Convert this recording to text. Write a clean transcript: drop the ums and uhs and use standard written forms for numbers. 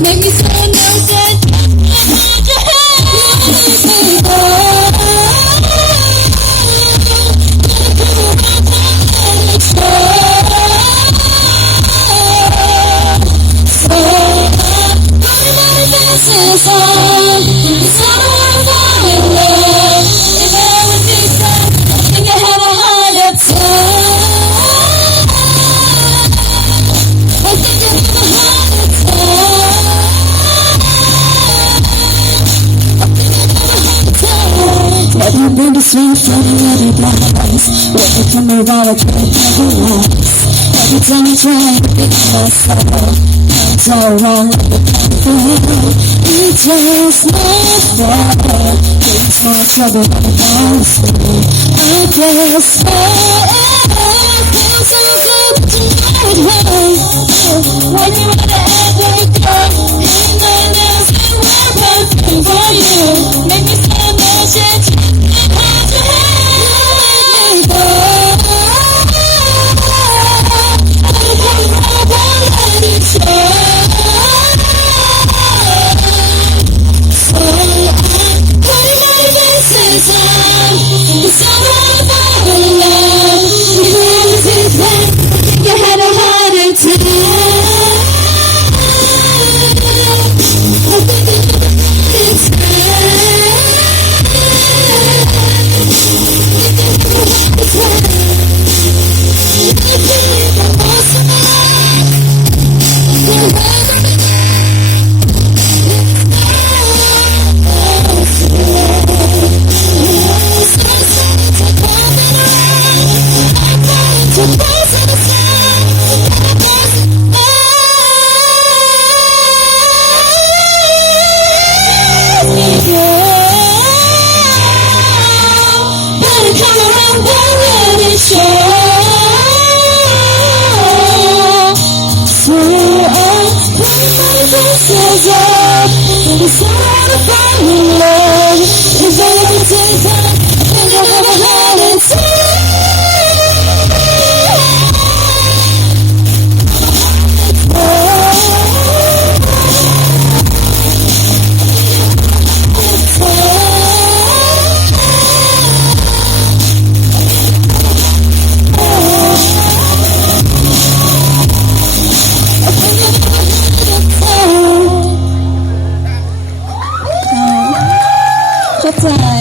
Make me so nervous. You've been to sleep for the every place. Waiting for me while I can't relax. Every time I try to think of myself, I'm so wrong like the painful. It's just not fair. It's more trouble than it wants to be. I guess feels so good tonight. When you were the end of the club, and then there's no working for you. Make me so nauseous. It's so hard to find in love. It's very take time. I think I never had it too. Just